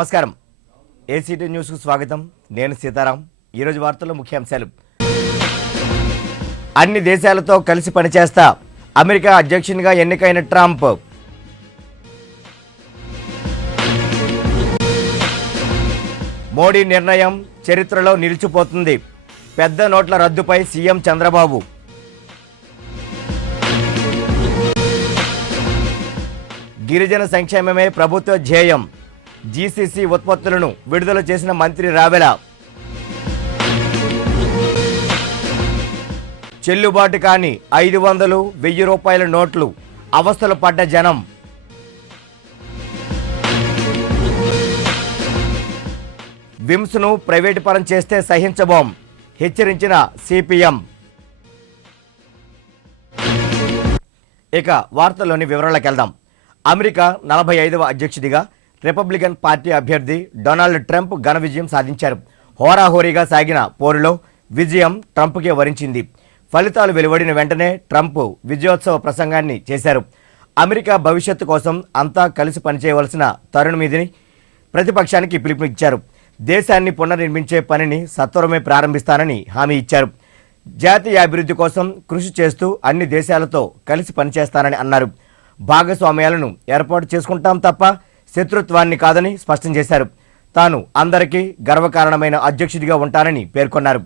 నమస్కారం. ఏసీటీ న్యూస్కు స్వాగతం. నేను సీతారాం. ఈరోజు వార్తల్లో ముఖ్యాంశాలు. అన్ని దేశాలతో కలిసి పనిచేస్తా అమెరికా అధ్యక్షునిగా ఎన్నికైన ట్రంప్. మోడీ నిర్ణయం చరిత్రలో నిలిచిపోతుంది. పెద్ద నోట్ల రద్దుపై సీఎం చంద్రబాబు. గిరిజన సంక్షేమమే ప్రభుత్వ ధ్యేయం. జీసీసీ ఉత్పత్తులను విడుదల చేసిన మంత్రి రావెల. చెల్లుబాటు కాని 500, 1000 రూపాయల నోట్లు. అవస్థలు పడ్డ జనం. విమ్స్ను ప్రైవేటు పరం చేస్తే సహించబోం హెచ్చరించిన సిపిఎం. ఇక వార్తల్లోని వివరాలకు వెళ్దాం. అమెరికా 45వ అధ్యక్షుడిగా రిపబ్లికన్ పార్టీ అభ్యర్థి డొనాల్డ్ ట్రంప్ ఘన విజయం సాధించారు. హోరాహోరీగా సాగిన పోరులో విజయం ట్రంప్కే వరించింది. ఫలితాలు వెలువడిన వెంటనే ట్రంప్ విజయోత్సవ ప్రసంగాన్ని చేశారు. అమెరికా భవిష్యత్తు కోసం అంతా కలిసి పనిచేయవలసిన తరుణమిదిని ప్రతిపక్షానికి పిలుపునిచ్చారు. దేశాన్ని పునర్నిర్మించే పనిని సత్వరమే ప్రారంభిస్తానని హామీ ఇచ్చారు. జాతీయ అభివృద్ధి కోసం కృషి చేస్తూ అన్ని దేశాలతో కలిసి పనిచేస్తానని అన్నారు. భాగస్వామ్యాలను ఏర్పాటు చేసుకుంటాం తప్ప శత్రుత్వాన్ని కాదని స్పష్టం చేశారు. తాను అందరికీ గర్వకారణమైన అధ్యక్షుడిగా ఉంటానని పేర్కొన్నారు.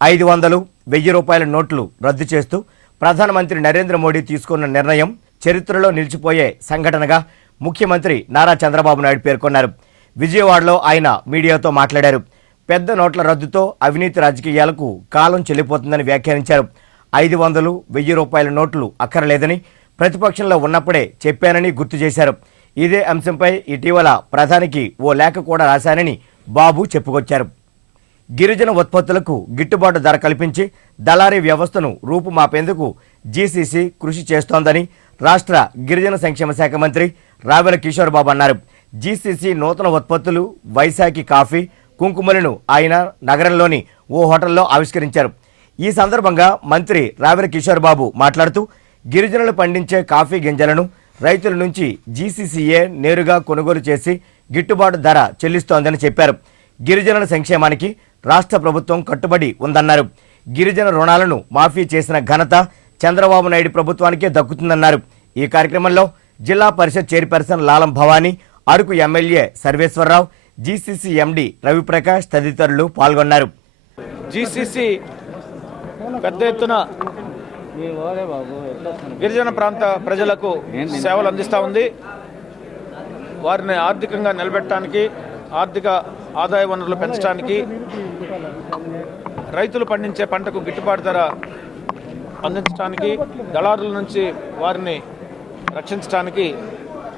500, 1000 రూపాయల నోట్లు రద్దు చేస్తూ ప్రధానమంత్రి నరేంద్ర మోడీ తీసుకున్న నిర్ణయం చరిత్రలో నిలిచిపోయే సంఘటనగా ముఖ్యమంత్రి నారా చంద్రబాబు నాయుడు పేర్కొన్నారు. విజయవాడలో ఆయన మీడియాతో మాట్లాడారు. పెద్ద నోట్ల రద్దుతో అవినీతి రాజకీయాలకు కాలం చెల్లిపోతుందని వ్యాఖ్యానించారు. 500, 1000 రూపాయల నోట్లు అక్కర్లేదని ప్రతిపక్షంలో ఉన్నప్పుడే చెప్పానని గుర్తు చేశారు. ఇదే అంశంపై ఇటీవల ప్రధానికి ఓ లేఖ కూడా రాశానని బాబు చెప్పుకొచ్చారు. గిరిజన ఉత్పత్తులకు గిట్టుబాటు ధర కల్పించి దళారీ వ్యవస్థను రూపుమాపేందుకు జీసీసీ కృషి చేస్తోందని రాష్ట్ర గిరిజన సంక్షేమ శాఖ మంత్రి రావెల కిషోర్ బాబు అన్నారు. జీసీసీ నూతన ఉత్పత్తులు వైశాఖి కాఫీ, కుంకుమలను ఆయన నగరంలోని ఓ హోటల్లో ఆవిష్కరించారు. ఈ సందర్భంగా మంత్రి రావెల కిషోర్ బాబు మాట్లాడుతూ గిరిజనులు పండించే కాఫీ గింజలను రైతుల నుంచి జీసీసీఏ నేరుగా కొనుగోలు చేసి గిట్టుబాటు ధర చెల్లిస్తోందని చెప్పారు. గిరిజనుల సంక్షేమానికి రాష్ట్ర ప్రభుత్వం కట్టుబడి ఉందన్నారు. గిరిజన రుణాలను మాఫీ చేసిన ఘనత చంద్రబాబు నాయుడు ప్రభుత్వానికే దక్కుతుందన్నారు. ఈ కార్యక్రమంలో Zilla Parishad chairperson Lalam Bhavani, Araku MLA Sarveswara Rao, GCC MD Raviprakash తదితరులు పాల్గొన్నారు. జీసీసీ పెద్ద ఎత్తున గిరిజన ప్రాంత ప్రజలకు సేవలు అందిస్తూ ఉంది. వారిని ఆర్థికంగా నిలబెట్టడానికి, ఆర్థిక ఆదాయ వనరులు పెంచడానికి, రైతులు పండించే పంటకు గిట్టుబాటు ధర అందించడానికి, దళారుల నుంచి వారిని రక్షించడానికి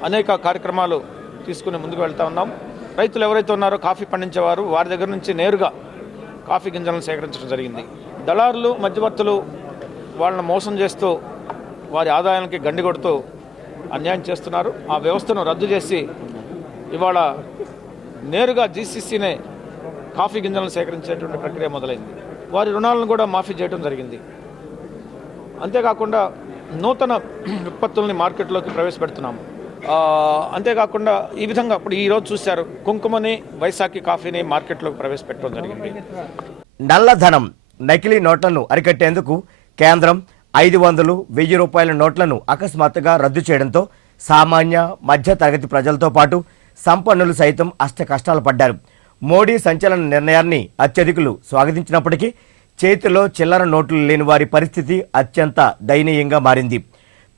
అనేక కార్యక్రమాలు తీసుకుని ముందుకు వెళ్తూ ఉన్నాం. రైతులు ఎవరైతే ఉన్నారో కాఫీ పండించేవారు, వారి దగ్గర నుంచి నేరుగా కాఫీ గింజలను సేకరించడం జరిగింది. దళారులు, మధ్యవర్తులు వాళ్ళని మోసం చేస్తూ వారి ఆదాయానికి గండి కొడుతూ అన్యాయం చేస్తున్నారు. ఆ వ్యవస్థను రద్దు చేసి ఇవాళ నేరుగా జీసీసీనే కాఫీ గింజలను సేకరించేటువంటి ప్రక్రియ మొదలైంది. వారి రుణాలను కూడా మాఫీ చేయడం జరిగింది. అంతేకాకుండా నూతన ఉత్పత్తుల్ని మార్కెట్లోకి ప్రవేశపెడుతున్నాము. అంతేకాకుండా ఈ విధంగా ఇప్పుడు ఈరోజు చూశారు, కుంకుమని, వైశాఖి కాఫీని మార్కెట్లోకి ప్రవేశపెట్టడం జరిగింది. నల్లధనం, నకిలీ నోట్లను అరికట్టేందుకు కేంద్రం 500, 1000 రూపాయల నోట్లను అకస్మాత్తుగా రద్దు చేయడంతో సామాన్య మధ్య తరగతి ప్రజలతో పాటు సంపన్నులు సైతం అష్ట కష్టాలు పడ్డారు. మోడీ సంచలన నిర్ణయాన్ని అత్యధికులు స్వాగతించినప్పటికీ చేతిలో చిల్లర నోట్లు లేని వారి పరిస్థితి అత్యంత దయనీయంగా మారింది.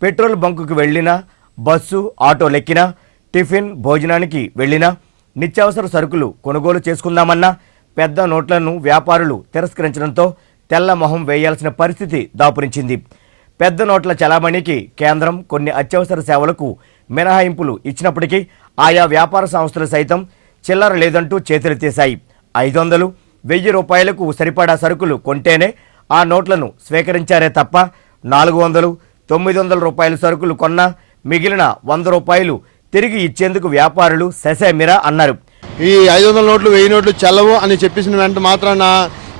పెట్రోల్ బంకుకు వెళ్ళినా, బస్సు, ఆటోలెక్కినా, టిఫిన్, భోజనానికి వెళ్ళినా, నిత్యావసర సరుకులు కొనుగోలు చేసుకుందామన్నా పెద్ద నోట్లను వ్యాపారులు తిరస్కరించడంతో తెల్ల మొహం వేయాల్సిన పరిస్థితి దాపురించింది. పెద్ద నోట్ల చలామణికి కేంద్రం కొన్ని అత్యవసర సేవలకు మినహాయింపులు ఇచ్చినప్పటికీ ఆయా వ్యాపార సంస్థలు సైతం చిల్లర లేదంటూ చేతులెత్తేశాయి. 500, 1000 రూపాయలకు సరిపడా సరుకులు కొంటేనే ఆ నోట్లను స్వీకరించారే తప్ప 400, 900 రూపాయల సరుకులు కొన్నా మిగిలిన 100 రూపాయలు తిరిగి ఇచ్చేందుకు వ్యాపారులు ససేమిరా అన్నారు. ఈ 500 నోట్లు, 1000 నోట్లు చెల్లవు అని చెప్పేసిన వెంట మాత్రాన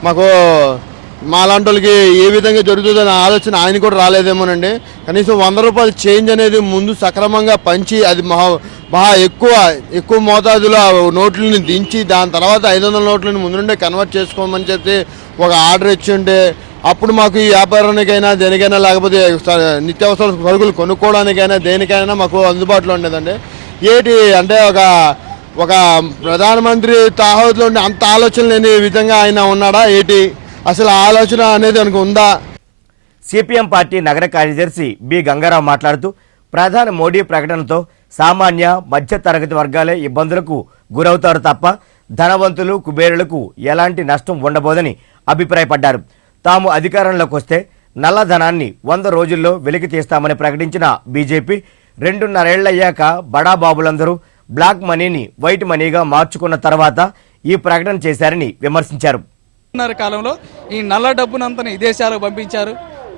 మాకు మా లాంటి వాళ్ళకి ఏ విధంగా జరుగుతుందనే ఆలోచన ఆయన కూడా రాలేదేమోనండి. కనీసం 100 రూపాయలు చేంజ్ అనేది ముందు సక్రమంగా పంచి అది బాగా ఎక్కువ మోతాదులో నోట్లని దించి దాని తర్వాత 500 నోట్లని ముందు నుండే కన్వర్ట్ చేసుకోమని చెప్పి ఒక ఆర్డర్ ఇచ్చి ఉంటే అప్పుడు మాకు ఈ వ్యాపారానికైనా దేనికైనా లేకపోతే నిత్యావసర సరుకులు కొనుక్కోవడానికైనా దేనికైనా మాకు అందుబాటులో ఉండేదండి. ఏంటి అంటే ఒక ప్రధానమంత్రి తాహోద్లో ఉండే అంత ఆలోచన లేని విధంగా ఆయన ఉన్నాడా ఏంటి, అసలు ఆలోచన అనేది మనకు ఉందా? సిపిఎం పార్టీ నగర కార్యదర్శి బి గంగారావు మాట్లాడుతూ ప్రధాని మోడీ ప్రకటనతో సామాన్య మధ్య తరగతి వర్గాలే ఇబ్బందులకు గురవుతారు తప్ప ధనవంతులు కుబేరులకు ఎలాంటి నష్టం ఉండబోదని అభిప్రాయపడ్డారు. తాము అధికారంలోకి వస్తే నల్లధనాన్ని 100 రోజుల్లో వెలికి తీస్తామని ప్రకటించిన బీజేపీ 2.5 ఏళ్లయ్యాక బడాబాబులందరూ బ్లాక్ మనీని వైట్ మనీగా మార్చుకున్న తర్వాత ఈ ప్రకటన చేశారని విమర్శించారు. కాలంలో ఈ నల్ల డబ్బునంతా విదేశాలకు పంపించారు.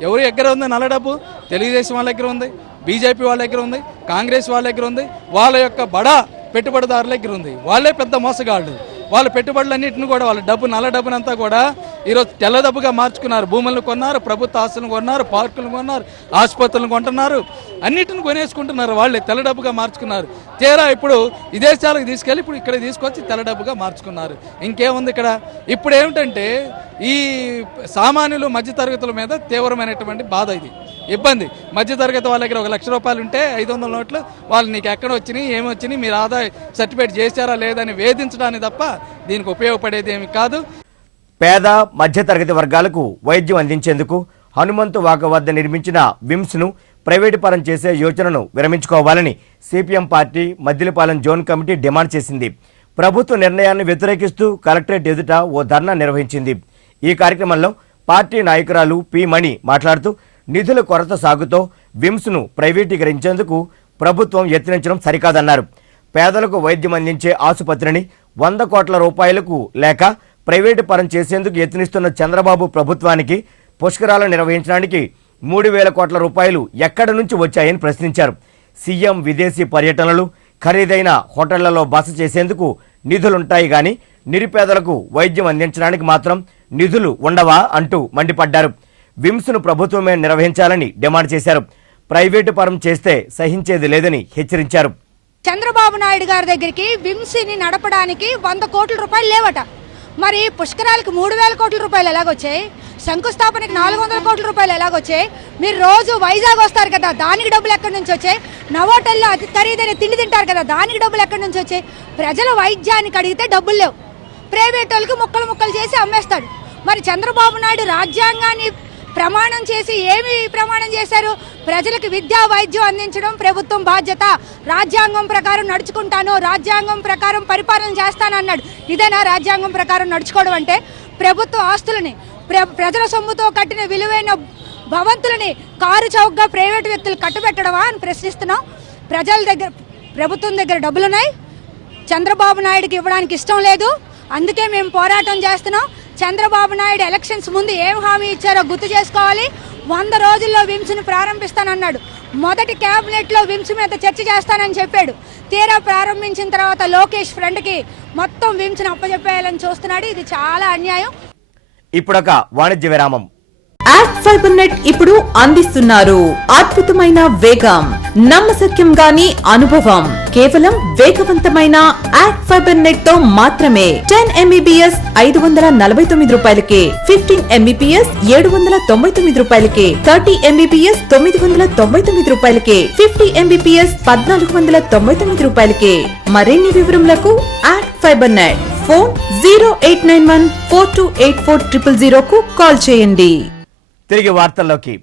ఎవరి దగ్గర ఉంది నల్ల డబ్బు? తెలుగుదేశం వాళ్ళ దగ్గర ఉంది, బీజేపీ వాళ్ళ దగ్గర ఉంది, కాంగ్రెస్ వాళ్ళ దగ్గర ఉంది, వాళ్ళ యొక్క బడా పెట్టుబడిదారుల దగ్గర ఉంది. వాళ్ళే పెద్ద మోసగాళ్ళు. వాళ్ళ పెట్టుబడులన్నింటిని కూడా వాళ్ళ డబ్బు నల్ల డబ్బునంతా కూడా ఈరోజు తెల్ల డబ్బుగా మార్చుకున్నారు. భూములను కొన్నారు, ప్రభుత్వ ఆస్తులను కొన్నారు, పార్కులను కొన్నారు, ఆసుపత్రులను కొంటున్నారు, అన్నిటిని కొనేసుకుంటున్నారు. వాళ్ళే తెల్ల డబ్బుగా మార్చుకున్నారు. తీరా ఇప్పుడు విదేశాలకు తీసుకెళ్ళి ఇప్పుడు ఇక్కడ తీసుకొచ్చి తెల్ల డబ్బుగా మార్చుకున్నారు. ఇంకేముంది ఇక్కడ? ఇప్పుడు ఏమిటంటే ఈ సామాన్యులు మధ్యతరగతుల మీద తీవ్రమైనటువంటి బాధ, ఇది ఇబ్బంది. మధ్యతరగతి వాళ్ళ దగ్గర 1 లక్ష రూపాయలు ఉంటే 500 నోట్లు వాళ్ళు నీకు ఎక్కడ వచ్చినాయి, ఏమొచ్చినాయి, మీరు ఆదాయ సర్టిఫికేట్ చేశారా లేదని వేధించడానికి తప్ప దీనికి ఉపయోగపడేది ఏమి కాదు. పేద మధ్యతరగతి వర్గాలకు వైద్యం అందించేందుకు హనుమంతు వాక వద్ద నిర్మించిన విమ్స్ను ప్రైవేటు పరం చేసే యోచనను విరమించుకోవాలని CPM party Maddilapalem zone committee demand చేసింది. ప్రభుత్వ నిర్ణయాన్ని వ్యతిరేకిస్తూ కలెక్టరేట్ ఎదుట ఓ ధర్నా నిర్వహించింది. ఈ కార్యక్రమంలో పార్టీ నాయకురాలు పి మణి మాట్లాడుతూ నిధుల కొరత సాగుతో విమ్స్ను ప్రైవేటీకరించేందుకు ప్రభుత్వం యత్నించడం సరికాదన్నారు. పేదలకు వైద్యం అందించే ఆసుపత్రిని 100 కోట్ల రూపాయలకు లేక ప్రైవేటు పరం చేసేందుకు యత్నిస్తున్న చంద్రబాబు ప్రభుత్వానికి పుష్కరాలు నిర్వహించడానికి 3,000 కోట్ల రూపాయలు ఎక్కడి నుంచి వచ్చాయని ప్రశ్నించారు. సీఎం విదేశీ పర్యటనలు, ఖరీదైన హోటళ్లలో బస చేసేందుకు నిధులుంటాయి గాని నిరుపేదలకు వైద్యం అందించడానికి మాత్రం నిధులు ఉండవా అంటూ మండిపడ్డారు. విమ్స్ను ప్రభుత్వమే నిర్వహించాలని డిమాండ్ చేశారు. ప్రైవేటు పరం చేస్తే సహించేది లేదని హెచ్చరించారు. చంద్రబాబు నాయుడు గారి దగ్గరికి విమ్స్ని నడపడానికి 100 కోట్ల రూపాయలు లేవట. మరి పుష్కరాలకు 3,000 కోట్ల రూపాయలు ఎలాగొచ్చాయి? శంకుస్థాపనకి 400 కోట్ల రూపాయలు ఎలాగొచ్చాయి? మీరు రోజు వైజాగ్ వస్తారు కదా, దానికి డబ్బులు ఎక్కడి నుంచి వచ్చాయి? నవోటల్లో అతి ఖరీదైన తిండి తింటారు కదా, దానికి డబ్బులు ఎక్కడి నుంచి వచ్చాయి? ప్రజలు వైద్యానికి అడిగితే డబ్బులు లేవు, ప్రైవేట్ వాళ్ళకి ముక్కలు చేసి అమ్మేస్తాడు. మరి చంద్రబాబు నాయుడు రాజ్యాంగాన్ని ప్రమాణం చేసి ఏమి ప్రమాణం చేశారు? ప్రజలకు విద్యా వైద్యం అందించడం ప్రభుత్వం బాధ్యత, రాజ్యాంగం ప్రకారం నడుచుకుంటాను, రాజ్యాంగం ప్రకారం పరిపాలన చేస్తానన్నాడు. ఇదేనా రాజ్యాంగం ప్రకారం నడుచుకోవడం అంటే? ప్రభుత్వ ఆస్తులని, ప్రజల సొమ్ముతో కట్టిన విలువైన భవంతులని కారు చౌకగా ప్రైవేటు వ్యక్తులు కట్టబెట్టడమా అని ప్రశ్నిస్తున్నాం. ప్రజల దగ్గర, ప్రభుత్వం దగ్గర డబ్బులున్నాయి, చంద్రబాబు నాయుడుకి ఇవ్వడానికి ఇష్టం లేదు. అందుకే మేము పోరాటం చేస్తున్నాం. చంద్రబాబు నాయుడు ఎలక్షన్స్ ముందు ఏం హామీ ఇచ్చారో గుర్తు చేసుకోవాలి. 100 రోజుల్లో విమ్స్ని ప్రారంభిస్తానన్నాడు. మొదటి క్యాబినెట్లో విమ్స్ మీద చర్చ చేస్తానని చెప్పాడు. తీరా ప్రారంభించిన తర్వాత లోకేష్ ఫ్రెండ్కి మొత్తం విమ్స్ని అప్పచెప్పేయాలని చూస్తున్నాడు. ఇది చాలా అన్యాయం. ఇప్పుడొక వాణిజ్య విరామం. యాక్ట్ ఫైబర్ నెట్ ఇప్పుడు అందిస్తున్నారు అద్భుతమైన వేగం, నమ్మశక్యం గాని అనుభవం. కేవలం వేగవంతమైన యాక్ట్ ఫైబర్ నెట్ తో మాత్రమే 10 MBPS 549 రూపాయలకే, 15 MBPS 799 రూపాయలకే, 30 MBPS 999 రూపాయలకే, 50 MBPS 1499 రూపాయలకే. మరిన్ని వివరములకు యాక్ట్ ఫైబర్ నెట్ ఫోన్ 0891428400 కు కాల్ చేయండి. తిరిగి వార్తల్లోకి.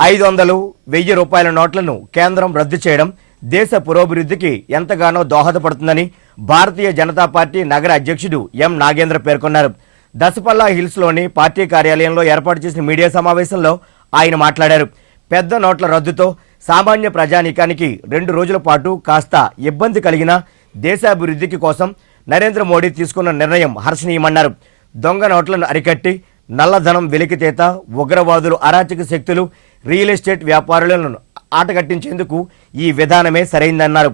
500, 1000 రూపాయల నోట్లను కేంద్రం రద్దు చేయడం దేశ పురోభివృద్ధికి ఎంతగానో దోహదపడుతుందని భారతీయ జనతా పార్టీ నగర అధ్యక్షుడు ఎం నాగేంద్ర పేర్కొన్నారు. దసపల్లా హిల్స్లోని పార్టీ కార్యాలయంలో ఏర్పాటు చేసిన మీడియా సమావేశంలో ఆయన మాట్లాడారు. పెద్ద నోట్ల రద్దుతో సామాన్య ప్రజానీకానికి 2 రోజుల పాటు కాస్త ఇబ్బంది కలిగిన దేశాభివృద్ధికి కోసం నరేంద్ర మోడీ తీసుకున్న నిర్ణయం హర్షణీయమన్నారు. దొంగ నోట్లను అరికట్టి నల్లధనం వెలికితేత, ఉగ్రవాదులు, అరాచక శక్తులు, రియల్ ఎస్టేట్ వ్యాపారులను ఆటగట్టించేందుకు ఈ విధానమే సరైందన్నారు.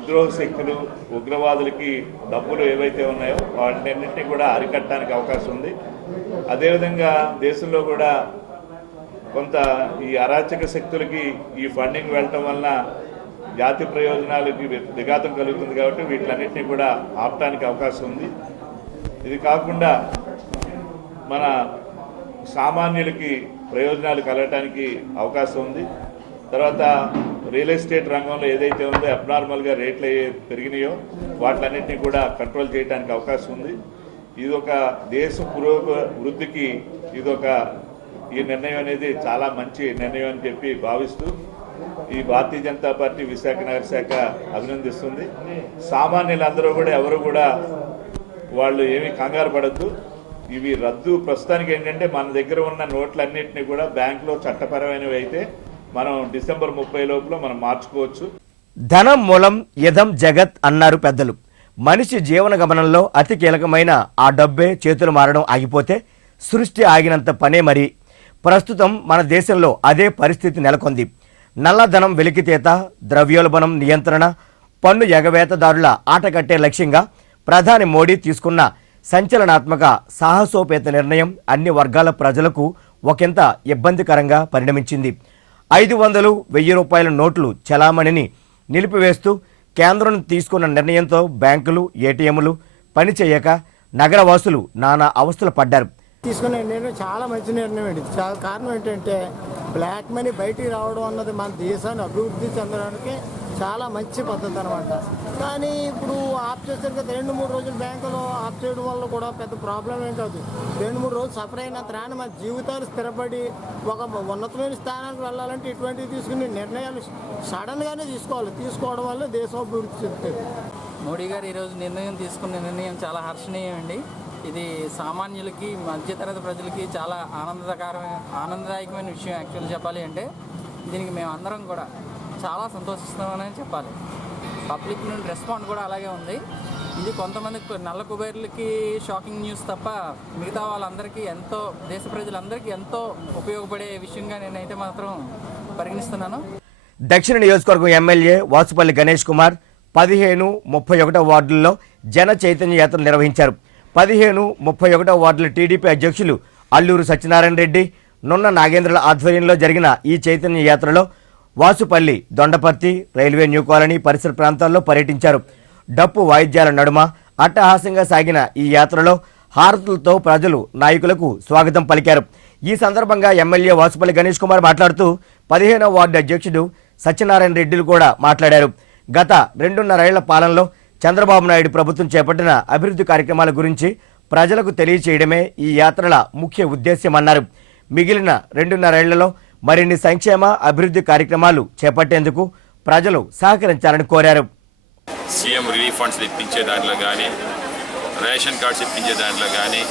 ఉగ్రవ శక్తులు, ఉగ్రవాదులకి డబ్బులు ఏవైతే ఉన్నాయో వాటన్నింటినీ కూడా అరికట్టడానికి అవకాశం ఉంది. అదేవిధంగా దేశంలో కూడా కొంత ఈ అరాచక శక్తులకి ఈ ఫండింగ్ వెళ్ళటం వలన జాతి ప్రయోజనాలకి విఘాతం కలుగుతుంది కాబట్టి వీటిలన్నింటినీ కూడా ఆపటానికి అవకాశం ఉంది. ఇది కాకుండా మన సామాన్యులకి ప్రయోజనాలు కలగటానికి అవకాశం ఉంది. తర్వాత రియల్ ఎస్టేట్ రంగంలో ఏదైతే ఉందో అబ్నార్మల్గా రేట్లు పెరిగినాయో వాటిలన్నింటినీ కూడా కంట్రోల్ చేయడానికి అవకాశం ఉంది. ఇది ఒక దేశ వృద్ధికి ఈ నిర్ణయం అనేది చాలా మంచి నిర్ణయం అని చెప్పి భావిస్తూ ఈ భారతీయ జనతా పార్టీ విశాఖ నగర శాఖ అభినందిస్తుంది. సామాన్యులందరూ కూడా ఎవరు కూడా వాళ్ళు ఏమీ కంగారు పడద్దు. ఇవి రద్దు ప్రస్తుతానికి ఏంటంటే మన దగ్గర ఉన్న నోట్లన్నింటినీ కూడా బ్యాంకులో చట్టపరమైనవి అయితే మనం డిసెంబర్ 30 లోపల మనం మార్చుకోవచ్చు. ధనం మూలం యథం జగత్ అన్నారు పెద్దలు. మనిషి జీవన గమనంలో అతి కీలకమైన ఆ డబ్బే చేతులు మారడం ఆగిపోతే సృష్టి ఆగినంత పనే. మరి ప్రస్తుతం మన దేశంలో అదే పరిస్థితి నెలకొంది. నల్లధనం వెలికితీత, ద్రవ్యోల్బణం నియంత్రణ, పన్ను ఎగవేతదారుల ఆటకట్టే లక్ష్యంగా ప్రధాని మోడీ తీసుకున్న సంచలనాత్మక సాహసోపేత నిర్ణయం అన్ని వర్గాల ప్రజలకు ఒకంత ఇబ్బందికరంగా పరిణమించింది. 500, 1000 రూపాయల నోట్లు చలామణిని నిలిపివేస్తూ కేంద్రం తీసుకున్న నిర్ణయంతో బ్యాంకులు, ఏటీఎంలు పనిచేయక నగరవాసులు నానా అవస్థలు పడ్డారు. తీసుకునే నిర్ణయం చాలా మంచి నిర్ణయం అండి. కారణం ఏంటంటే బ్లాక్ మనీ బయటికి రావడం అన్నది మన దేశాన్ని అభివృద్ధి చెందడానికి చాలా మంచి పద్ధతి అనమాట. కానీ ఇప్పుడు ఆఫ్ చేశారు కదా, 2-3 రోజులు బ్యాంకులో ఆఫ్ చేయడం వల్ల కూడా పెద్ద ప్రాబ్లం ఏం కాదు. 2-3 రోజులు సఫర్ అయిన త్రాణ మన జీవితాలు స్థిరపడి ఒక ఉన్నతమైన స్థానానికి వెళ్ళాలంటే ఇటువంటివి తీసుకునే నిర్ణయాలు సడన్గానే తీసుకోవడం వల్ల దేశం అభివృద్ధి చెందుతుంది. మోడీ గారు ఈరోజు నిర్ణయం తీసుకున్న నిర్ణయం చాలా హర్షణీయం అండి. ఇది సామాన్యులకి, మధ్యతరగతి ప్రజలకి చాలా ఆనందదాయకమైన విషయం. యాక్చువల్లీ చెప్పాలి అంటే దీనికి మేము అందరం కూడా చాలా సంతోషిస్తున్నామని చెప్పాలి. పబ్లిక్ నుండి రెస్పాండ్ కూడా అలాగే ఉంది. ఇది కొంతమందికి నల్ల కుబేర్లకి షాకింగ్ న్యూస్ తప్ప మిగతా వాళ్ళందరికీ ఎంతో, దేశ ప్రజలందరికీ ఎంతో ఉపయోగపడే విషయంగా నేనైతే మాత్రం పరిగణిస్తున్నాను. దక్షిణ నియోజకవర్గం ఎమ్మెల్యే వాసుపల్లి గణేష్ కుమార్ 15, 31 వార్డుల్లో జన చైతన్య యాత్ర నిర్వహించారు. 15, 31 వార్డుల టీడీపీ అధ్యక్షులు అల్లూరు సత్యనారాయణ రెడ్డి, నున్న నాగేంద్రల ఆధ్వర్యంలో జరిగిన ఈ చైతన్య యాత్రలో Vasupalli, Dondaparthy, railway new colony పరిసర ప్రాంతాల్లో పర్యటించారు. డప్పు వాయిద్యాల నడుమ అట్టహాసంగా సాగిన ఈ యాత్రలో హారతులతో ప్రజలు నాయకులకు స్వాగతం పలికారు. ఈ సందర్భంగా ఎమ్మెల్యే వాసుపల్లి గణేష్ కుమార్ మాట్లాడుతూ 15వ వార్డు అధ్యక్షుడు సత్యనారాయణ రెడ్డిలు కూడా మాట్లాడారు. గత 2.5 ఏళ్ల పాలనలో చంద్రబాబు నాయుడు ప్రభుత్వం చేపట్టిన అభివృద్ధి కార్యక్రమాల గురించి ప్రజలకు తెలియచేయడమే ఈ యాత్రల ముఖ్య ఉద్దేశ్యమన్నారు. మిగిలిన 2.5 ఏళ్లలో మరిన్ని సంక్షేమ అభివృద్ధి కార్యక్రమాలు చేపట్టేందుకు ప్రజలు సహకరించాలని కోరారు. సీఎం రిలీఫ్ ఫండ్స్ ఇప్పించే దాంట్లో కానీ, రేషన్ కార్డ్స్ ఇప్పించే దాంట్లో కానీ,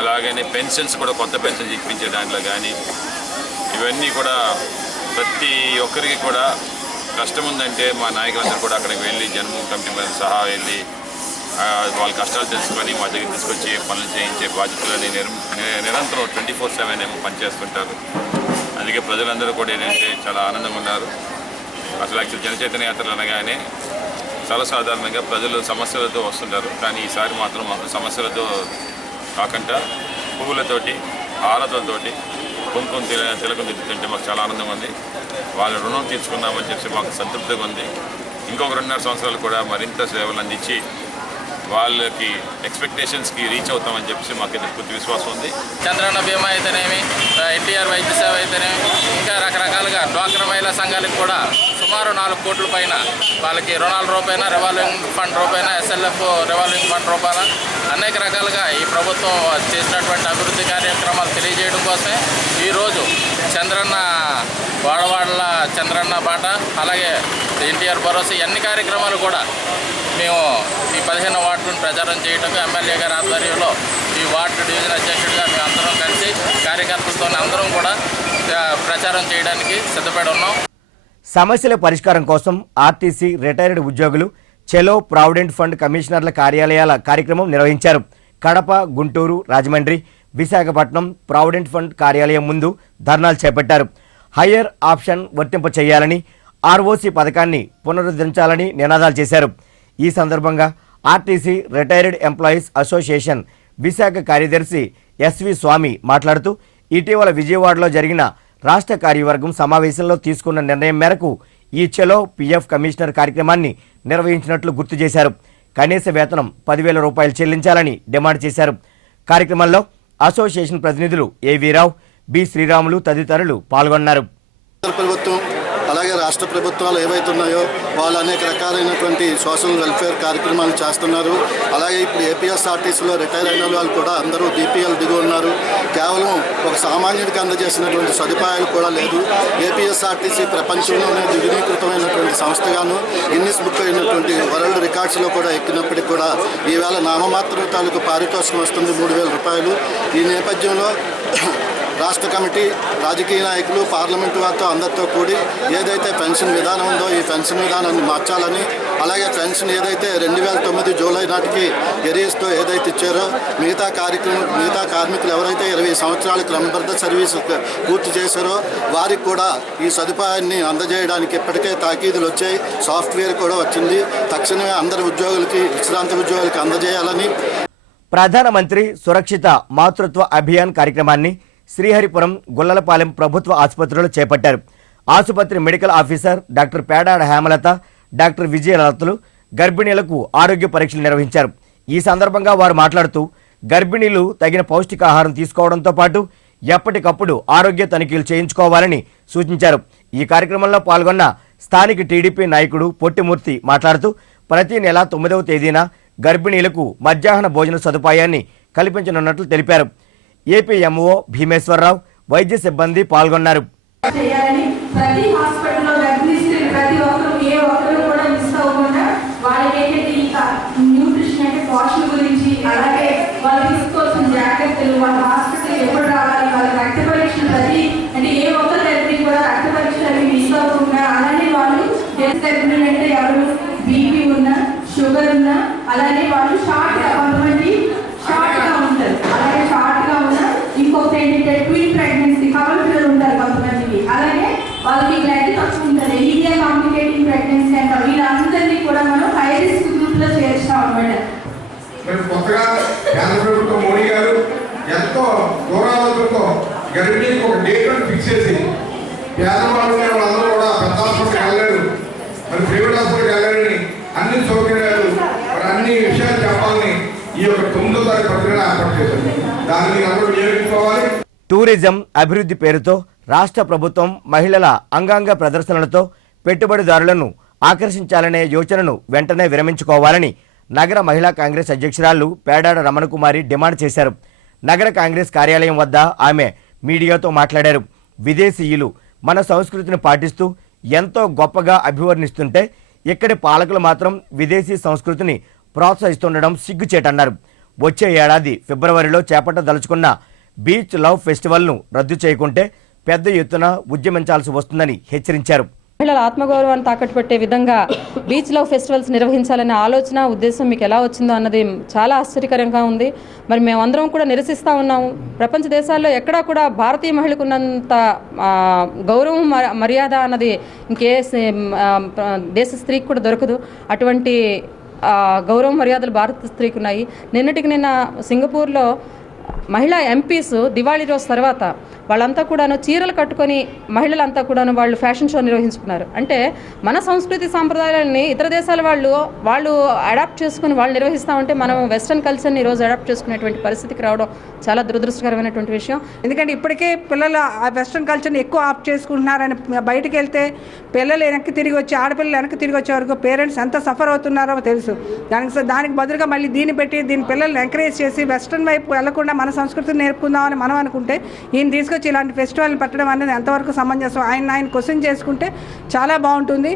అలాగనే పెన్షన్స్ కూడా కొత్త పెన్షన్స్ ఇప్పించే దాంట్లో కానీ, ఇవన్నీ కూడా ప్రతి ఒక్కరికి కూడా కష్టం ఉందంటే మా నాయకులందరూ కూడా అక్కడికి వెళ్ళి జన్మభూమి కమిటీ మీద సహా వెళ్ళి వాళ్ళ కష్టాలు తెలుసుకొని మా దగ్గర తీసుకొచ్చి పనులు చేయించే బాధ్యతలని నిరంతరం 24/7 ఏమో పనిచేస్తుంటారు. అందుకే ప్రజలందరూ కూడా ఏంటంటే చాలా ఆనందంగా ఉన్నారు. అసలు యాక్చువల్ జనచైతన్య యాత్రలు అనగానే చాలా సాధారణంగా ప్రజలు సమస్యలతో వస్తుంటారు. కానీ ఈసారి మాత్రం మాకు సమస్యలతో కాకుండా పువ్వులతోటి, హారతులతోటి, కుంకుమ తిలకం దిద్దుతుంటే మాకు చాలా ఆనందంగా ఉంది. వాళ్ళ రుణం తీర్చుకున్నామని చెప్పి మాకు సంతృప్తిగా ఉంది. ఇంకొక 2.5 సంవత్సరాలు కూడా మరింత సేవలు అందించి వాళ్ళకి ఎక్స్పెక్టేషన్స్కి రీచ్ అవుతామని చెప్పి మాకైతే పూర్తి విశ్వాసం ఉంది. చంద్రన్న బీమా అయితేనేమి, ఎన్టీఆర్ వైద్య సేవ అయితేనేమి, ఇంకా రకరకాలుగా డ్వాక్రా మహిళా సంఘాలకు కూడా సుమారు 4 కోట్ల పైన వాళ్ళకి రుణాల రూపాయన, రివాల్వింగ్ ఫండ్ రూపాయన, SLF రివాల్వింగ్ ఫండ్ రూపాయన అనేక రకాలుగా ఈ ప్రభుత్వం చేసినటువంటి అభివృద్ధి కార్యక్రమాలు తెలియజేయడం కోసమే ఈరోజు చంద్రన్న వాడవాడల చంద్రన్న బాట, అలాగే ఎన్టీఆర్ భరోసా అన్ని కార్యక్రమాలు కూడా మేము ఈ 15వ వార్డును ప్రచారం చేయటం ఎమ్మెల్యే గారి ఆధ్వర్యంలో ఈ వార్డు డివిజన్ అధ్యక్షుడిగా మేము అందరం కలిసి కార్యకర్తలతో అందరం కూడా ప్రచారం చేయడానికి సిద్ధపడి ఉన్నాం. సమస్యల పరిష్కారం కోసం ఆర్టీసీ రిటైర్డ్ ఉద్యోగులు చెలో ప్రావిడెంట్ ఫండ్ కమిషనర్ల కార్యాలయాల కార్యక్రమం నిర్వహించారు. కడప, గుంటూరు, రాజమండ్రి, విశాఖపట్నం ప్రావిడెంట్ ఫండ్ కార్యాలయం ముందు ధర్నాలు చేపట్టారు. హయ్యర్ ఆప్షన్ వర్తింప చేయాలని, ఆర్ఓసీ పథకాన్ని పునరుద్ధరించాలని నినాదాలు చేశారు. ఈ సందర్భంగా RTC retired employees association Visakha కార్యదర్శి ఎస్వి స్వామి మాట్లాడుతూ ఇటీవల విజయవాడలో జరిగిన రాష్ట్ర కార్యవర్గం సమావేశంలో తీసుకున్న నిర్ణయం మేరకు ఈ చెలో పీఎఫ్ కమిషనర్ కార్యక్రమాన్ని నిర్వహించినట్లు గుర్తు చేశారు. కనీస వేతనం 10,000 రూపాయలు చెల్లించాలని డిమాండ్ చేశారు. కార్యక్రమంలో అసోసియేషన్ ప్రతినిధులు ఏ వీరావు, బి శ్రీరాములు తదితరులు పాల్గొన్నారు. ప్రభుత్వం అలాగే రాష్ట్ర ప్రభుత్వాలు ఏవైతే ఉన్నాయో వాళ్ళు అనేక రకాలైనటువంటి సోషల్ వెల్ఫేర్ కార్యక్రమాలు చేస్తున్నారు. అలాగే ఇప్పుడు ఏపీఎస్ఆర్టీసీలో రిటైర్ అయిన వాళ్ళు కూడా అందరూ బీపీఎల్ దిగి ఉన్నారు. కేవలం ఒక సామాన్యుడికి అందజేసినటువంటి సదుపాయాలు కూడా లేదు. ఏపీఎస్ఆర్టీసీ ప్రపంచంలోనే ద్విగుణీకృతమైనటువంటి సంస్థగాను గిన్నిస్ బుక్ అయినటువంటి వరల్డ్ రికార్డ్స్లో కూడా ఎక్కినప్పటికీ కూడా ఈవేళ నామమాత్ర తాలూకు పారితోషికం వస్తుంది 3,000 రూపాయలు. ఈ నేపథ్యంలో రాష్ట్ర కమిటీ, రాజకీయ నాయకులు, పార్లమెంటు వారితో అందరితో కూడి ఏదైతే పెన్షన్ విధానం ఉందో ఈ పెన్షన్ విధానాన్ని మార్చాలని, అలాగే పెన్షన్ ఏదైతే 2009 జూలై నాటికి ఎరియర్స్తో ఏదైతే ఇచ్చారో మిగతా కార్మికులు ఎవరైతే 20 సంవత్సరాల క్రమబద్ధ సర్వీస్ పూర్తి చేశారో వారికి కూడా ఈ సదుపాయాన్ని అందజేయడానికి ఇప్పటికే తాకీదులు వచ్చాయి. సాఫ్ట్వేర్ కూడా వచ్చింది. తక్షణమే అందరి ఉద్యోగులకి, విశ్రాంతి ఉద్యోగులకి అందజేయాలని. ప్రధానమంత్రి సురక్షిత మాతృత్వ అభియాన్ కార్యక్రమాన్ని శ్రీహరిపురం గుల్లలపాలెం ప్రభుత్వ ఆసుపత్రిలో చేపట్టారు. ఆసుపత్రి medical officer doctor Pedada Hemalatha, doctor విజయలతలు గర్భిణీలకు ఆరోగ్య పరీక్షలు నిర్వహించారు. ఈ సందర్భంగా వారు మాట్లాడుతూ గర్భిణీలు తగిన పౌష్టికాహారం తీసుకోవడంతో పాటు ఎప్పటికప్పుడు ఆరోగ్య తనిఖీలు చేయించుకోవాలని సూచించారు. ఈ కార్యక్రమంలో పాల్గొన్న స్థానిక టీడీపీ నాయకుడు పొట్టిమూర్తి మాట్లాడుతూ ప్రతి నెల 9వ తేదీన గర్భిణీలకు మధ్యాహ్న భోజన సదుపాయాన్ని కల్పించనున్నట్లు తెలిపారు. ఏపీఎంఓ భీమేశ్వరరావు, వైద్య సిబ్బంది పాల్గొన్నారు. ప్రతి హాస్పిటల్లో గర్భిణీలు ప్రతి ఒక్కరు ఏ ఒక్కరు కూడా మిస్ అవ్వకుండా వాళ్ళకి ఏంటంటే ఇంకా న్యూట్రిషన్ అంటే పోషణ గురించి, అలాగే వాళ్ళు తీసుకోవాల్సిన జాగ్రత్తలు, వాళ్ళ హాస్పిటల్ ఎప్పుడు రావాలి, వాళ్ళ రక్త పరీక్షలు ప్రతి అంటే ఏ ఒక్కరు గర్భిణీ కూడా రక్త పరీక్షలు అవి మిస్ అవ్వకుండా, అలానే వాళ్ళు గర్భిణీలు అంటే ఎవరు బీపీ ఉన్నా, షుగర్ ఉన్నా, అలానే వాళ్ళు షార్ట్గా కొంతమంది షార్ట్గా ఉంటారు, అలాగే షార్ట్గా ఉన్న ఇంకొకటి ఏంటంటే ట్విన్ ప్రెగ్నెన్సీ కవల పిల్లలు ఉంటారు కొంతమందికి, అలాగే వాళ్ళకి బ్లడ్ తక్కువ ఉంటుంది, ఈజియా కాంప్లికేటింగ్ ప్రెగ్నెన్సీ అంటారు. వీళ్ళందరినీ కూడా మనం హై రిస్క్ గ్రూప్లో చేర్చాం అన్నమాట. కొత్తగా కేంద్ర ప్రభుత్వం మోడీ గారు ఎంతో దూరాలతో గర్భిణీకి ఒక డేట్ ఫిక్స్ చేసి పేదవాళ్ళు వాళ్ళందరూ కూడా పెద్ద హాస్పిటల్కి వెళ్ళారు, మరి ప్రైవేట్ హాస్పిటల్కి వెళ్ళారని అన్ని సౌకర్యాలు మరి అన్ని విషయాలు చెప్పాలని ఈ యొక్క 9వ తారీఖు పత్రికను ఏర్పాటు చేశారు. దాన్ని అందరూ వినియోగించుకోవాలి. టూరిజం అభివృద్ధి పేరుతో రాష్ట్ర ప్రభుత్వం మహిళల అంగాంగ ప్రదర్శనలతో పెట్టుబడిదారులను ఆకర్షించాలనే యోచనను వెంటనే విరమించుకోవాలని నగర మహిళా కాంగ్రెస్ అధ్యక్షురాలు పేడాడ రమణకుమారి డిమాండ్ చేశారు. నగర కాంగ్రెస్ కార్యాలయం వద్ద ఆమె మీడియాతో మాట్లాడారు. విదేశీయులు మన సంస్కృతిని పాటిస్తూ ఎంతో గొప్పగా అభివర్ణిస్తుంటే ఇక్కడి పాలకులు మాత్రం విదేశీ సంస్కృతిని ప్రోత్సహిస్తుండడం సిగ్గుచేటన్నారు. వచ్చే ఏడాది ఫిబ్రవరిలో చేపట్టదలుచుకున్న బీచ్ లవ్ ఫెస్టివల్ను రద్దు చేయకుంటే పెద్ద ఎత్తున ఉద్యమించాల్సి వస్తుందని హెచ్చరించారు. మహిళల ఆత్మగౌరవాన్ని తాకట్టు పెట్టే విధంగా బీచ్ లవ్ ఫెస్టివల్స్ నిర్వహించాలనే ఆలోచన, ఉద్దేశం మీకు ఎలా వచ్చిందో అన్నది చాలా ఆశ్చర్యకరంగా ఉంది. మరి మేమందరం కూడా నిరసిస్తూ ఉన్నాము. ప్రపంచ దేశాల్లో ఎక్కడా కూడా భారతీయ మహిళకు ఉన్నంత గౌరవం, మర్యాద అన్నది ఇంకే దేశ స్త్రీకి కూడా దొరకదు. అటువంటి గౌరవ మర్యాదలు భారత స్త్రీకి ఉన్నాయి. నిన్న సింగపూర్లో మహిళా ఎంపీస్ దివాళీ రోజు తర్వాత వాళ్ళంతా కూడాను చీరలు కట్టుకొని మహిళలంతా కూడాను వాళ్ళు ఫ్యాషన్ షో నిర్వహించుకున్నారు. అంటే మన సంస్కృతి సాంప్రదాయాలని ఇతర దేశాల వాళ్ళు అడాప్ట్ చేసుకుని వాళ్ళు నిర్వహిస్తూ ఉంటే మనం వెస్ట్రన్ కల్చర్ని ఈరోజు అడాప్ట్ చేసుకునేటువంటి పరిస్థితికి రావడం చాలా దురదృష్టకరమైనటువంటి విషయం. ఎందుకంటే ఇప్పటికే పిల్లలు ఆ వెస్ట్రన్ కల్చర్ని ఎక్కువ ఆప్ట్ చేసుకుంటున్నారని బయటకు వెళ్తే పిల్లలు వెనక్కి తిరిగి వచ్చి, ఆడపిల్లలు వెనక్కి తిరిగి వచ్చే వరకు పేరెంట్స్ ఎంత సఫర్ అవుతున్నారో తెలుసు. దానికి బదులుగా మళ్ళీ దీన్ని పెట్టి దీని పిల్లల్ని ఎంకరేజ్ చేసి వెస్ట్రన్ వైపు వెళ్లకుండా మన సంస్కృతిని నేర్పుకుందామని మనం అనుకుంటే ఈయన తీసుకొచ్చి ఇలాంటి ఫెస్టివల్ని పెట్టడం అనేది ఎంతవరకు సమంజసం? ఆయన క్వశ్చన్ చేసుకుంటే చాలా బాగుంటుంది.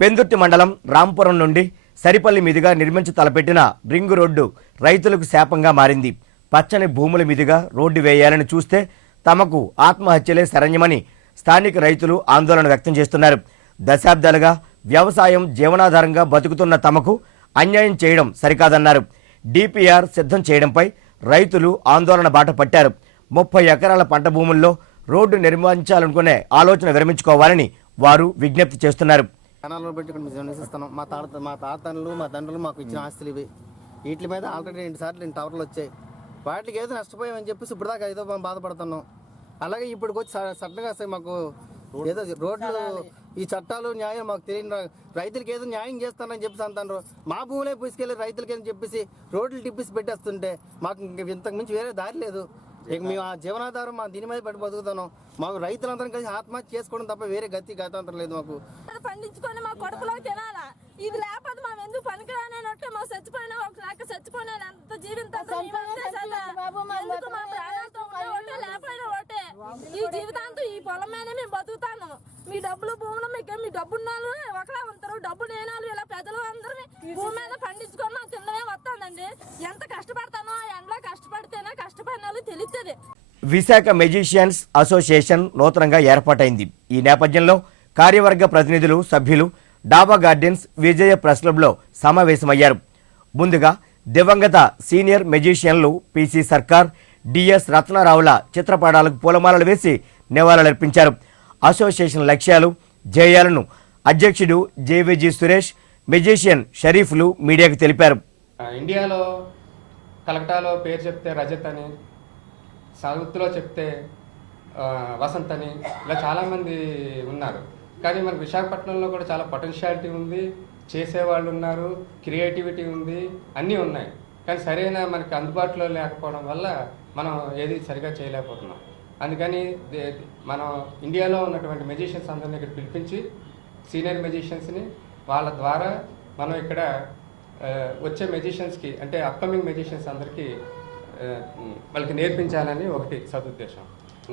పెందుర్తి మండలం రాంపురం నుండి సరిపల్లి మీదుగా నిర్మించి తలపెట్టిన రింగ్ రోడ్డు రైతులకు శాపంగా మారింది. పచ్చని భూముల మీదుగా రోడ్డు వేయాలని చూస్తే తమకు ఆత్మహత్యలే శరణ్యమని స్థానిక రైతులు ఆందోళన వ్యక్తం చేస్తున్నారు. దశాబ్దాలుగా వ్యవసాయం జీవనాధారంగా బతుకుతున్న తమకు అన్యాయం చేయడం సరికాదన్నారు. డిపిఆర్ సిద్ధం చేయడంపై రైతులు ఆందోళన బాట పట్టారు. 30 ఎకరాల పంట భూముల్లో రోడ్డు నిర్మించాలనుకునే ఆలోచన విరమించుకోవాలని వారు విజ్ఞప్తి చేస్తున్నారు. మా తాతలు మా తండ్రులు మాకు ఇచ్చిన ఆస్తులు ఇవి. వీటి మీద ఆల్రెడీ 2 సార్లు టవర్లు వచ్చాయి. వాటికి ఏదో నష్టపోయామని చెప్పేసి ఇప్పుడు దాకా ఏదో మనం బాధపడుతున్నాం. అలాగే ఇప్పటికి వచ్చి సడన్గా అసలు మాకు ఏదో రోడ్లు ఈ చట్టాలు న్యాయం మాకు తెలియని రైతులకి ఏదో న్యాయం చేస్తానని చెప్పేసి అంటారు. మా భూములే పూసుకెళ్ళి రైతులకి అని చెప్పేసి రోడ్లు టిప్పిసి పెట్టేస్తుంటే మాకు ఇంతకు మించి వేరే దారి లేదు. ఇక మేము ఆ జీవనాధారం మా దీని మీద పడి బతుకుతున్నాం. మాకు రైతులందరం కలిసి ఆత్మహత్య చేసుకోవడం తప్ప వేరే గతాంతరం లేదు. మాకు పండించుకొని మా కొడుకులో తినాలా, ఇది లేకపోతే మేము ఎందుకు పనికిరానట్టే మా చచ్చిపోయినా ఒక లేక చచ్చిపోయినా అంత జీవితం ఎందుకు మా ప్రాణాలతో ఉంటే లేకపోయినా ఒకటే ఈ జీవితాంతం ఈ పొలం మీద మేము బతుకుతాను. మీ డబ్బులు భూములు మీ డబ్బున్నాళ్ళు ఒకలా ఉంటారు, డబ్బు నేనాలు ఇలా ప్రజలు అందరూ భూమి మీద పండించుకొని నాకు తిన్నమే వస్తానండి. ఎంత కష్టపడతానో ఎండలో కష్టపడితేనే కష్టపడిన వాళ్ళు తెలుస్తుంది. విశాఖ మెజిషియన్స్ అసోసియేషన్ నూతనంగా ఏర్పాటైంది. ఈ నేపథ్యంలో కార్యవర్గ ప్రతినిధులు, సభ్యులు డాబా గార్డెన్స్ విజయ ప్రెస్ క్లబ్లో సమావేశమయ్యారు. ముందుగా దివంగత సీనియర్ మెజిషియన్లు పిసి సర్కార్, డిఎస్ రత్నారావుల చిత్రపటాలకు పూలమాలలు వేసి నివాళులర్పించారు. అసోసియేషన్ లక్ష్యాలు, ధ్యేయాలను అధ్యక్షుడు జేవిజి సురేష్, మెజిషియన్ షరీఫ్లు మీడియాకు తెలిపారు. ఇండియాలో కలకటాలో పేరు చెప్తే రజత్ అని, సౌత్లో చెప్తే వసంత్ అని ఇలా చాలామంది ఉన్నారు. కానీ మనకు విశాఖపట్నంలో కూడా చాలా పొటెన్షియాలిటీ ఉంది, చేసేవాళ్ళు ఉన్నారు, క్రియేటివిటీ ఉంది, అన్నీ ఉన్నాయి. కానీ సరైన మనకి అందుబాటులో లేకపోవడం వల్ల మనం ఏది సరిగా చేయలేకపోతున్నాం. అందుకని మనం ఇండియాలో ఉన్నటువంటి మెజిషియన్స్ అందరినీ ఇక్కడ పిలిపించి సీనియర్ మెజిషియన్స్ని వాళ్ళ ద్వారా మనం ఇక్కడ వచ్చే మెజిషియన్స్కి అంటే అప్కమింగ్ మెజిషియన్స్ అందరికీ వాళ్ళకి నేర్పించాలని ఒకటి సదుద్దేశం.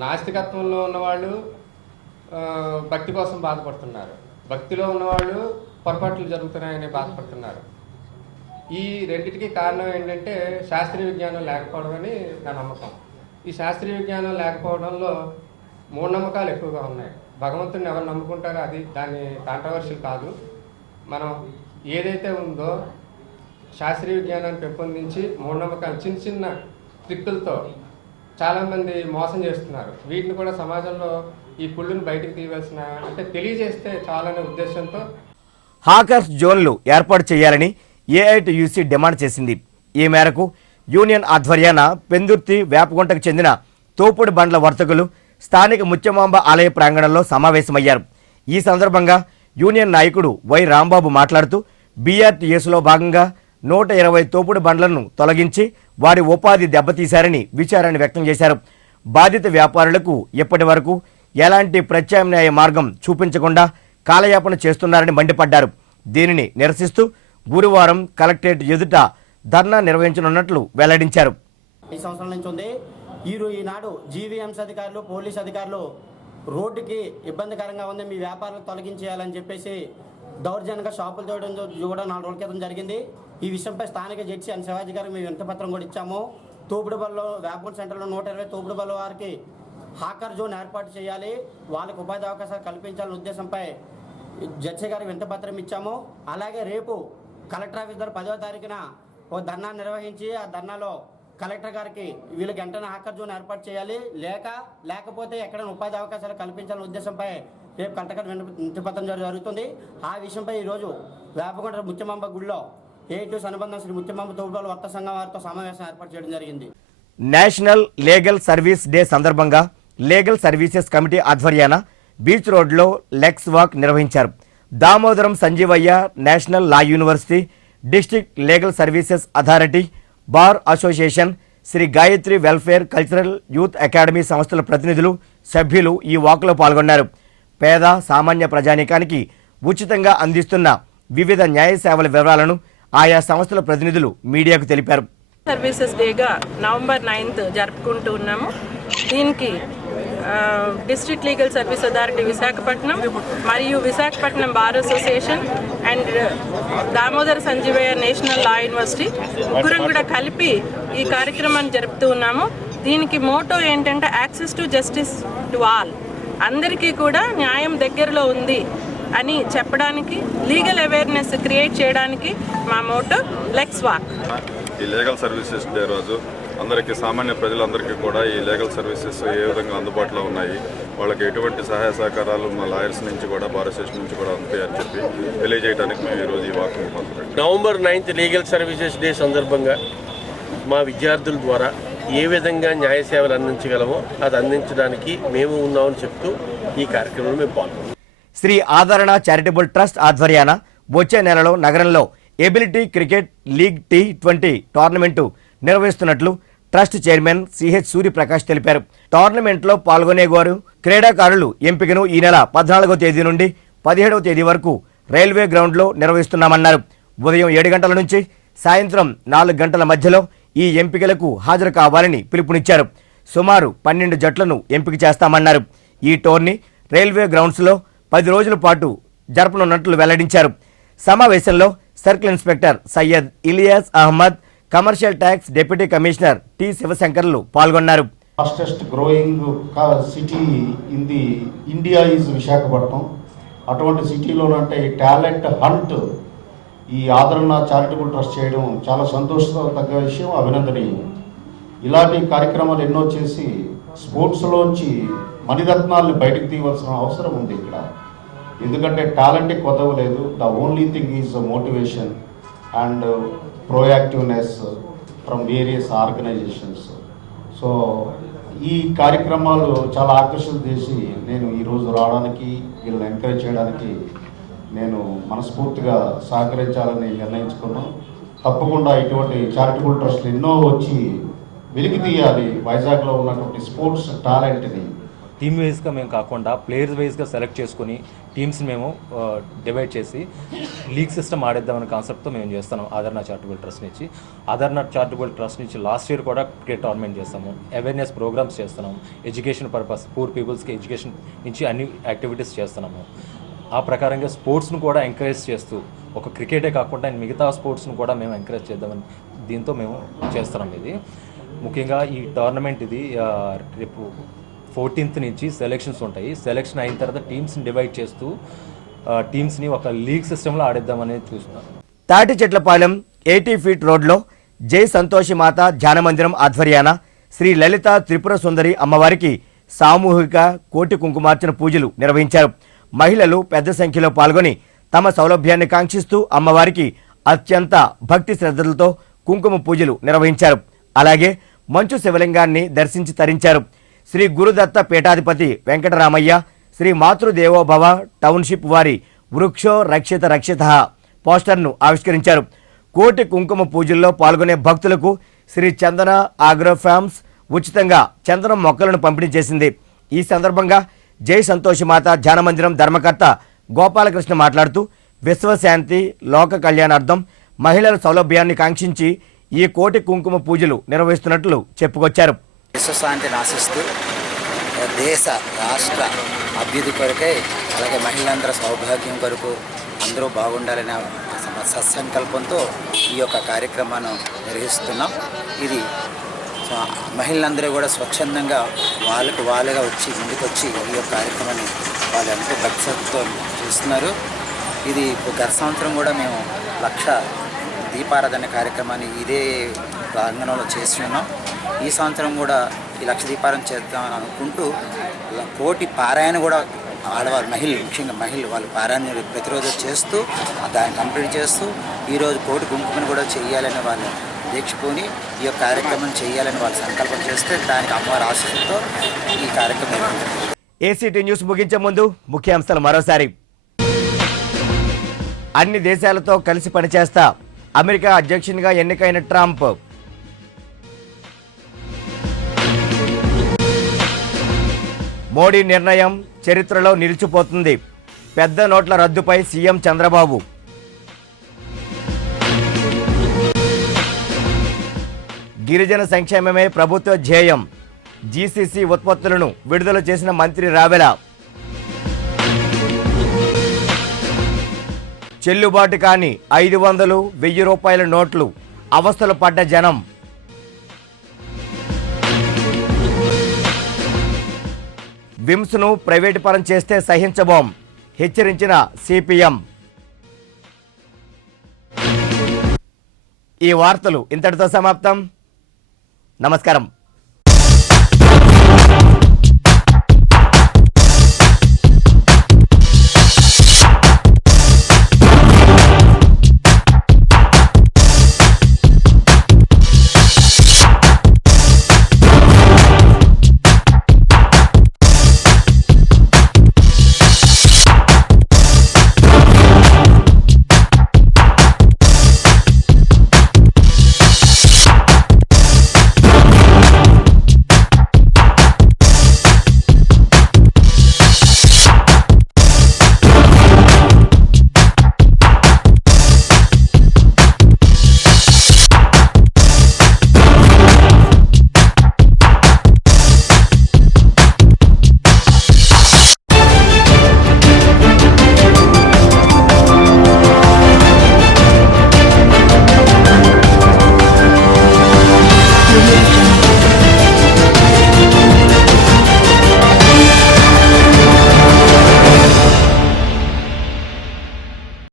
నాస్తికత్వంలో ఉన్నవాళ్ళు భక్తి కోసం బాధపడుతున్నారు, భక్తిలో ఉన్నవాళ్ళు పొరపాట్లు జరుగుతున్నాయని బాధపడుతున్నారు. ఈ రెండింటికి కారణం ఏంటంటే శాస్త్రీయ విజ్ఞానం లేకపోవడం అని నా నమ్మకం. ఈ శాస్త్రీయ విజ్ఞానం లేకపోవడంలో మూఢనమ్మకాలు ఎక్కువగా ఉన్నాయి. భగవంతుడిని ఎవరు నమ్ముకుంటారో అది దాని కాంట్రవర్షియల్ కాదు. మనం ఏదైతే ఉందో శాస్త్రీయ విజ్ఞానాన్ని పెంపొందించి మూఢనమ్మకాలు చిన్న చిన్న ట్రిక్కులతో చాలామంది మోసం చేస్తున్నారు. వీటిని కూడా సమాజంలో ఈ పుళ్ళుని బయటకు తీయవలసిన అంటే తెలియజేస్తే చాలనే ఉద్దేశంతో హాకర్స్ జోన్లు ఏర్పాటు చేయాలని ఏఐటియుసి డిమాండ్ చేసింది. ఈ మేరకు యూనియన్ ఆధ్వర్యాన పెందుర్తి, వేపగుంటకు చెందిన తోపుడు బండ్ల వర్తకులు స్థానిక ముత్యమాంబ ఆలయ ప్రాంగణంలో సమావేశమయ్యారు. ఈ సందర్భంగా యూనియన్ నాయకుడు వై రాంబాబు మాట్లాడుతూ బీఆర్టీఎస్లో భాగంగా 120 తోపుడు బండ్లను తొలగించి వారి ఉపాధి దెబ్బతీశారని విచారాన్ని వ్యక్తం చేశారు. బాధిత వ్యాపారులకు ఇప్పటి వరకు ఎలాంటి ప్రత్యామ్నాయ మార్గం చూపించకుండా కాలయాపన చేస్తున్నారని మండిపడ్డారు. దీనిని నిరసిస్తూ గురువారం కలెక్టరేట్ ఎదుట ధర్నా నిర్వహించనున్నట్లు వెల్లడించారు. ఈ సంవత్సరం నుంచి ఉంది. ఈనాడు జీవీఎంసీ అధికారులు, పోలీస్ అధికారులు రోడ్డుకి ఇబ్బందికరంగా ఉంది, మీ వ్యాపారాలు తొలగించేయాలని చెప్పేసి దౌర్జన్యంగా షాపులు తోయడం కూడా 4 రోజుల క్రితం జరిగింది. ఈ విషయంపై స్థానిక జడ్జి అని శివాజీ గారికి మేము వినతిపత్రం కూడా ఇచ్చాము. తోపుడుబల్లో వేపగుంట సెంటర్లో 120 తోపుడుబల్ల వారికి హాకర్ జోన్ ఏర్పాటు చేయాలి, వాళ్ళకి ఉపాధి అవకాశాలు కల్పించాలనే ఉద్దేశంపై జడ్జి గారికి వినతిపత్రం ఇచ్చాము. అలాగే రేపు కలెక్టర్ ఆఫీస్ ద్వారా 10వ తారీఖున ఓ ధర్నా నిర్వహించి ఆ ధర్నాలో కలెక్టర్ గారికి వీళ్ళకి వెంటనే హాకర్ జోన్ ఏర్పాటు చేయాలి, లేకపోతే ఎక్కడైనా ఉపాధి అవకాశాలు కల్పించాలనే ఉద్దేశంపై రేపు కలెక్టర్ గారి వినతిపత్రం జరుగుతుంది. ఆ విషయంపై ఈరోజు వేపగుంట ముత్యమాంబ గుడిలో ఏఐటియుసి అనుబంధం శ్రీ ముత్యమాంబ తోపుడు వర్త సంఘం వారితో సమావేశం ఏర్పాటు చేయడం జరిగింది. నేషనల్ లీగల్ సర్వీస్ డే సందర్భంగా లీగల్ సర్వీసెస్ కమిటీ ఆధ్వర్యాన బీచ్ రోడ్లో లెగ్స్ వాక్ నిర్వహించారు. Damodaram Sanjivayya national law university, district legal services authority, bar association, Shri Gayatri welfare cultural youth academy సంస్థల ప్రతినిధులు, సభ్యులు ఈ వాక్లో పాల్గొన్నారు. పేద సామాన్య ప్రజానీకానికి ఉచితంగా అందిస్తున్న వివిధ న్యాయ సేవల వివరాలను ఆయా సంస్థల ప్రతినిధులు మీడియాకు తెలిపారు. సర్వీసెస్ డేగా నవంబర్ 9th జరుపుకుంటూ ఉన్నాము. దీనికి district legal service authority Visakhapatnam మరియు Visakhapatnam bar association and Damodara Sanjivayya national law university ముగ్గురం కూడా కలిపి ఈ కార్యక్రమాన్ని జరుపుతూ ఉన్నాము. దీనికి మోటో ఏంటంటే access to justice to all, అందరికీ కూడా న్యాయం దగ్గరలో ఉంది అని చెప్పడానికి, లీగల్ అవేర్నెస్ క్రియేట్ చేయడానికి మా మోటో లెగ్స్ వాక్. ఈ లీగల్ సర్వీసెస్ డే రోజు అందరికీ, సామాన్య ప్రజలందరికీ కూడా ఈ లీగల్ సర్వీసెస్ ఏ విధంగా అందుబాటులో ఉన్నాయి, వాళ్ళకి ఎటువంటి సహాయ సహకారాలు మా లాయర్స్ నుంచి కూడా, బార్ అసోసియేషన్ నుంచి కూడా అందుతాయని చెప్పి తెలియజేయడానికి మేము ఈరోజు ఈ వాక్ మొదలుపెట్టాం. November 9th legal services day సందర్భంగా మా విద్యార్థుల ద్వారా ఏ విధంగా న్యాయ సేవలు అందించగలమో అది అందించడానికి మేము ఉన్నామని చెప్తూ ఈ కార్యక్రమంలో మేము పాల్గొన్నాం. శ్రీ ఆదరణ చారిటబుల్ ట్రస్ట్ ఆధ్వర్యాన వచ్చే నెలలో నగరంలో ability cricket league T20 tournament నిర్వహిస్తున్నట్లు ట్రస్ట్ చైర్మన్ సిహెచ్ సూర్యప్రకాష్ తెలిపారు. టోర్నమెంట్లో పాల్గొనేవారు క్రీడాకారులు ఎంపికను ఈ నెల 14వ తేదీ నుండి 17వ తేదీ వరకు రైల్వే గ్రౌండ్లో నిర్వహిస్తున్నామన్నారు. ఉదయం 7 గంటల నుంచి సాయంత్రం 4 గంటల మధ్యలో ఈ ఎంపికలకు హాజరు కావాలని పిలుపునిచ్చారు. సుమారు 12 జట్లను ఎంపిక చేస్తామన్నారు. ఈ టోర్నీ రైల్వే గ్రౌండ్స్లో 10 రోజుల పాటు జరపనున్నట్లు వెల్లడించారు. సమావేశంలో circle inspector Syed Ilyas Ahmed, commercial tax deputy commissioner T శివశంకర్లు పాల్గొన్నారు. Fastest growing city in the India is Visakhapatnam. అటువంటి సిటీలో అంటే టాలెంట్ హంట్ ఈ ఆదరణ చారిటబుల్ ట్రస్ట్ చేయడం చాలా సంతోషతగ్గ విషయం, అభినందనీయం. ఇలాంటి కార్యక్రమాలు ఎన్నో చేసి స్పోర్ట్స్లోంచి మణిరత్నాల్ని బయటకు తీయవలసిన అవసరం ఉంది ఇక్కడ. ఎందుకంటే టాలెంట్ కొదవలేదు. The only thing is motivation and proactiveness from various organisations. So ఈ కార్యక్రమాలు చాలా ఆకర్షణ చేసి నేను ఈరోజు రావడానికి, వీళ్ళని ఎంకరేజ్ చేయడానికి నేను మనస్ఫూర్తిగా సహకరించాలని నిర్ణయించుకున్నాను. తప్పకుండా ఇటువంటి చారిటబుల్ ట్రస్ట్లు ఎన్నో వచ్చి వెలికి తీయాలి వైజాగ్లో ఉన్నటువంటి స్పోర్ట్స్ టాలెంట్ని. టీమ్ వైజ్గా మేము కాకుండా ప్లేయర్స్ వైజ్గా సెలెక్ట్ చేసుకుని టీమ్స్ని మేము డివైడ్ చేసి లీగ్ సిస్టమ్ ఆడేద్దామనే కాన్సెప్ట్తో మేము చేస్తున్నాం ఆదరణ చారిటబుల్ ట్రస్ట్ నుంచి. ఆదరణ చారిటబుల్ ట్రస్ట్ నుంచి లాస్ట్ ఇయర్ కూడా క్రికెట్ టోర్నమెంట్ చేస్తాము, అవేర్నెస్ ప్రోగ్రామ్స్ చేస్తున్నాము, ఎడ్యుకేషన్ పర్పస్ పూర్ పీపుల్స్కి ఎడ్యుకేషన్ నుంచి అన్ని యాక్టివిటీస్ చేస్తున్నాము. ఆ ప్రకారంగా స్పోర్ట్స్ను కూడా ఎంకరేజ్ చేస్తూ ఒక క్రికెటే కాకుండా మిగతా స్పోర్ట్స్ను కూడా మేము ఎంకరేజ్ చేద్దామని దీంతో మేము చేస్తున్నాం. ఇది ముఖ్యంగా ఈ టోర్నమెంట్ ఇది రేపు 14th నుంచి సెలెక్షన్స్ ఉంటాయి. సెలెక్షన్ అయిన తర్వాత టీమ్స్ని డివైడ్ చేస్తూ టీమ్స్ని ఒక లీగ్ సిస్టంలో ఆడేద్దామనేది చూస్తున్నాం. తాటి చెట్లపాలెం 80 ఫీట్ రోడ్లో జై సంతోషి మాత ధ్యాన మందిరం ఆధ్వర్యాన శ్రీ లలిత త్రిపుర సుందరి అమ్మవారికి సామూహిక కోటి కుంకుమార్చన పూజలు నిర్వహించారు. మహిళలు పెద్ద సంఖ్యలో పాల్గొని తమ సౌలభ్యాన్ని కాంక్షిస్తూ అమ్మవారికి అత్యంత భక్తి శ్రద్ధలతో కుంకుమ పూజలు నిర్వహించారు. అలాగే మంచు శివలింగాన్ని దర్శించి తరించారు. శ్రీ గురుదత్త పీఠాధిపతి వెంకటరామయ్య, శ్రీ మాతృదేవోభవ టౌన్షిప్ వారి వృక్షో రక్షిత రక్షిత పోస్టర్ను ఆవిష్కరించారు. కోటి కుంకుమ పూజల్లో పాల్గొనే భక్తులకు శ్రీ చందన ఆగ్రోఫార్మ్స్ ఉచితంగా చందనం మొక్కలను పంపిణీ చేసింది. ఈ సందర్భంగా జై సంతోషి మాత ధ్యాన మందిరం ధర్మకర్త గోపాలకృష్ణ మాట్లాడుతూ విశ్వశాంతి లోక కళ్యాణార్థం మహిళల సౌలభ్యాన్ని కాంక్షించి ఈ కోటి కుంకుమ పూజలు నిర్వహిస్తున్నట్లు చెప్పుకొచ్చారు. విశ్వశాంతిని ఆశిస్తూ దేశ రాష్ట్ర అభివృద్ధి కొరకై, అలాగే మహిళలందరూ సౌభాగ్యం కొరకు అందరూ బాగుండాలనే సత్సంకల్పంతో ఈ యొక్క కార్యక్రమాన్ని నిర్వహిస్తున్నాం. ఇది మహిళలందరూ కూడా స్వచ్ఛందంగా వాళ్ళుగా వచ్చి ముందుకొచ్చి ఈ యొక్క కార్యక్రమాన్ని వాళ్ళు ఎంతో భక్తితో చేస్తున్నారు. ఇది గత సంవత్సరం కూడా మేము 1,00,000 దీపారాధన కార్యక్రమాన్ని ఇదే ప్రాంగణంలో చేస్తున్నాం. ఈ సంవత్సరం కూడా ఈ 1,00,000 దీపారాధన చేద్దామని అనుకుంటూ కోటి పారాయణ కూడా ఆడవాళ్ళు మహిళలు, ముఖ్యంగా మహిళలు వాళ్ళు పారాయణ ప్రతిరోజు చేస్తూ దాన్ని కంప్లీట్ చేస్తూ ఈరోజు కోటి కుంకుమని కూడా చేయాలని వాళ్ళు దీక్షపోని ఈ యొక్క కార్యక్రమం చేయాలని వాళ్ళు సంకల్పం చేస్తే దానికి అమ్మవారి ఆశీస్సులతో ఈ కార్యక్రమం నిర్వహించారు. ఏసీటీ న్యూస్ ముగించే ముందు ముఖ్యాంశాలు మరోసారి. అన్ని దేశాలతో కలిసి పనిచేస్తా అమెరికా అధ్యక్షునిగా ఎన్నికైన ట్రంప్. మోడీ నిర్ణయం చరిత్రలో నిలిచిపోతుంది. పెద్ద నోట్ల రద్దుపై సీఎం చంద్రబాబు. గిరిజన సంక్షేమమే ప్రభుత్వ ధ్యేయం. జీసీసీ ఉత్పత్తులను విడుదల చేసిన మంత్రి రావెల. చెల్లుబాటు కాని 500, 1000 రూపాయల నోట్లు, అవస్థలు పడ్డ జనం. విమ్స్ను ప్రైవేటు పరం చేస్తే సహించబోం, హెచ్చరించిన సిపిఎం. ఈ వార్తలు ఇంతటితో సమాప్తం. నమస్కారం.